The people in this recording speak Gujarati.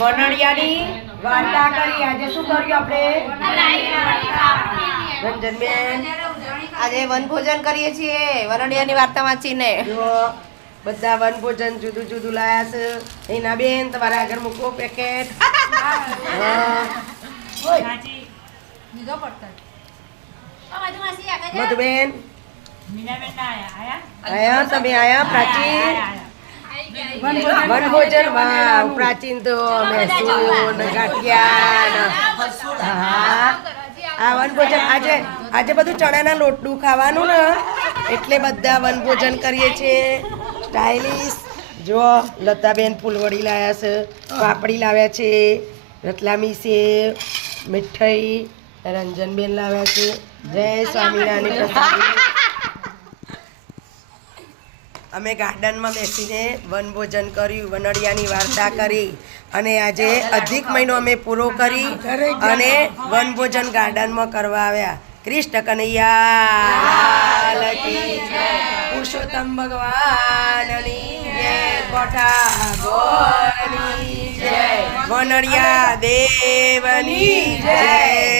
વનડિયાની વાર્તા કરી. આજે શું કર્યું આપણે? રંજનબેન આજે વનભોજન કરીએ છીએ વનડિયાની વાર્તા વાંચીને. જો બધા વનભોજન જુદું જુદું લાયા છે. એના બેન તમારા આગળ મૂકો પેકેટ. મધુબેન આયા, તમે આયા? પ્રાચીન વનભોજન. વાવ, પ્રાચીન તો મૈસૂર ગાંઠિયા. હા, આ વનભોજન. આજે બધું ચણાના લોટનું ખાવાનું ને, એટલે બધા વનભોજન કરીએ છીએ. સ્ટાઇલિશ. જો લતાબેન ફૂલવડી લાવ્યા છે, પાપડી લાવ્યા છે, રતલામી સેવ, મીઠાઈ રંજનબેન લાવ્યા છે. જય સ્વામિનારાયણ પ્રસાદી. અમે ગાર્ડનમાં બેસીને વનભોજન કર્યું, વનડિયાની વાર્તા કરી, અને આજે અધિક મહિનો અમે પૂરો કરી અને વનભોજન ગાર્ડનમાં કરવા આવ્યા. કૃષ્ણ કનૈયા પુરુષોત્તમ ભગવાનની જય, કોઠા ગોરની જય, વનડિયા દેવની જય.